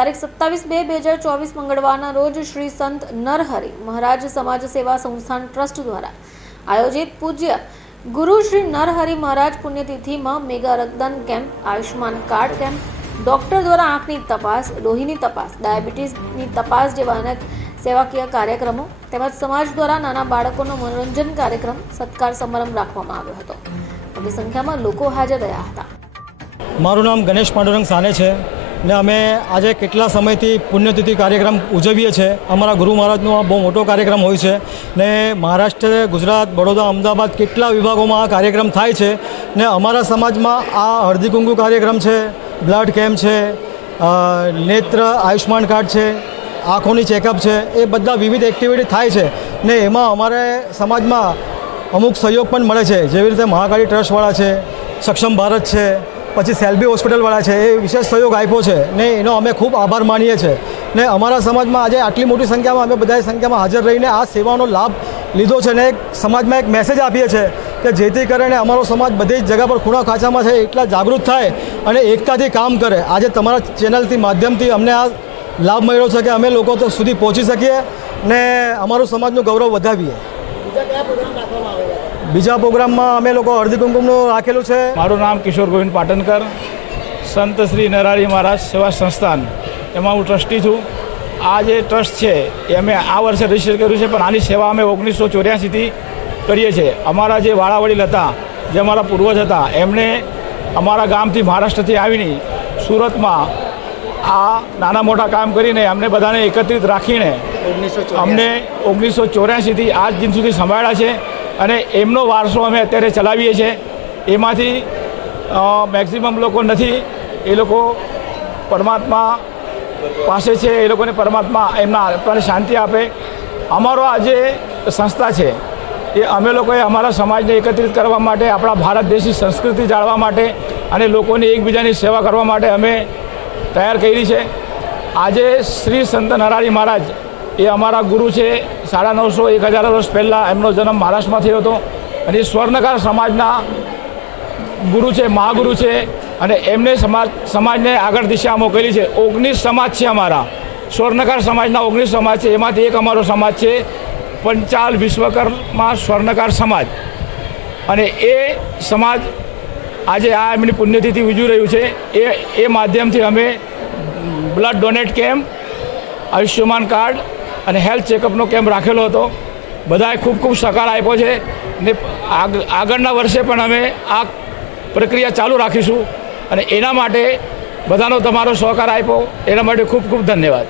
તારીખ 27/2/2024 મંગળવારના રોજ શ્રી સંત નરહરિ મહારાજ સમાજ સેવા સંસ્થાન ટ્રસ્ટ દ્વારા આયોજિત પૂજ્ય ગુરુ શ્રી નરહરિ મહારાજ પુણ્યતિથિમાં મેગા રક્તદાન camp, Ayushman card camp, doctor દ્વારા આંખની તપાસ, લોહીની તપાસ, ડાયાબિટીસની તપાસ જેવા અનેક સેવાકીય કાર્યક્રમો તેમજ સમાજ દ્વારા નાના બાળકોનો મનોરંજન કાર્યક્રમ, સત્કાર સમારંભ રાખવામાં આવ્યો હતો. મોટી સંખ્યામાં લોકો હાજર રહ્યા હતા. મારું નામ ગણેશ પાંડુરંગ સાને છે ને અમે આજે કેટલા સમયથી પુણ્યતિથિ કાર્યક્રમ ઉજવીએ છીએ. અમારા ગુરુ મહારાજનો આ બહુ મોટો કાર્યક્રમ હોય છે ને મહારાષ્ટ્ર, ગુજરાત, બરોડા, અમદાવાદ કેટલા વિભાગોમાં આ કાર્યક્રમ થાય છે ને અમારા સમાજમાં આ હળદી કુંકુ કાર્યક્રમ છે, બ્લડ કેમ્પ છે, નેત્ર આયુષ્માન કાર્ડ છે, આંખોની ચેકઅપ છે, એ બધા વિવિધ એક્ટિવિટી થાય છે ને એમાં અમારે સમાજમાં અમુક સહયોગ પણ મળે છે. જેવી રીતે મહાકાળી ટ્રસ્ટવાળા છે, સક્ષમ ભારત છે, પછી સેલ્બી હોસ્પિટલવાળા છે, એ વિશેષ સહયોગ આપ્યો છે ને એનો અમે ખૂબ આભાર માનીએ છીએ. ને અમારા સમાજમાં આજે આટલી મોટી સંખ્યામાં અમે બધાની સંખ્યામાં હાજર રહીને આ સેવાનો લાભ લીધો છે ને સમાજમાં એક મેસેજ આપીએ છીએ કે જેથી કરીને અમારો સમાજ બધી જ જગ્યા પર ખૂણા ખાંચામાં છે એટલા જાગૃત થાય અને એકતાથી કામ કરે. આજે તમારા ચેનલથી માધ્યમથી અમને આ લાભ મળ્યો છે કે અમે લોકો તો સુધી પહોંચી શકીએ ને અમારું સમાજનું ગૌરવ વધાવીએ. બીજા પ્રોગ્રામમાં અમે લોકો હળદી કુમકુમનું રાખેલું છે. મારું નામ કિશોર ગોવિંદ પાટણકર, સંત શ્રી નરહરિ મહારાજ સેવા સંસ્થાન, એમાં હું ટ્રસ્ટી છું. આ જે ટ્રસ્ટ છે એ અમે આ વર્ષે રજીસ્ટર કર્યું છે, પણ આની સેવા અમે 1984થી કરીએ છીએ. અમારા જે વાળા વડીલ હતા, જે અમારા પૂર્વજ હતા, એમણે અમારા ગામથી મહારાષ્ટ્રથી આવીને સુરતમાં આ નાના મોટા કામ કરીને અમને બધાને એકત્રિત રાખીને અમને 1984થી આજ દિન સુધી સંભાળ્યા છે અને એમનો વારસો અમે અત્યારે ચલાવીએ છીએ. એમાંથી મેક્સિમમ લોકો નથી, એ લોકો પરમાત્મા પાસે છે, એ લોકોને પરમાત્મા એમના આત્માને શાંતિ આપે. અમારો આ જે સંસ્થા છે એ અમે લોકોએ અમારા સમાજને એકત્રિત કરવા માટે, આપણા ભારત દેશની સંસ્કૃતિ જાળવા માટે અને લોકોની એકબીજાની સેવા કરવા માટે અમે તૈયાર કરી છે. આજે શ્રી સંત નરહરિ મહારાજ એ અમારા ગુરુ છે. 950-1000 વર્ષ પહેલાં એમનો જન્મ મહારાષ્ટ્રમાં થયો હતો અને એ સ્વર્ણકાર સમાજના ગુરુ છે, મહાગુરુ છે અને એમને સમાજને આગળ દિશા મોકલી છે. 19 સમાજ છે અમારા, સ્વર્ણકાર સમાજના 19 સમાજ છે. એમાંથી એક અમારો સમાજ છે પંચાલ વિશ્વકર્મા સ્વર્ણકાર સમાજ અને એ સમાજ આજે આ એમની પુણ્યતિથિ ઉજવી રહ્યું છે. એ માધ્યમથી અમે blood donate camp, Ayushman card અને હેલ્થ ચેકઅપનો કેમ્પ રાખેલો હતો. બધાએ ખૂબ ખૂબ સહકાર આપ્યો છે ને આગળના વર્ષે પણ અમે આ પ્રક્રિયા ચાલુ રાખીશું અને એના માટે બધાનો તમારો સહકાર આપ્યો એના માટે ખૂબ ખૂબ ધન્યવાદ.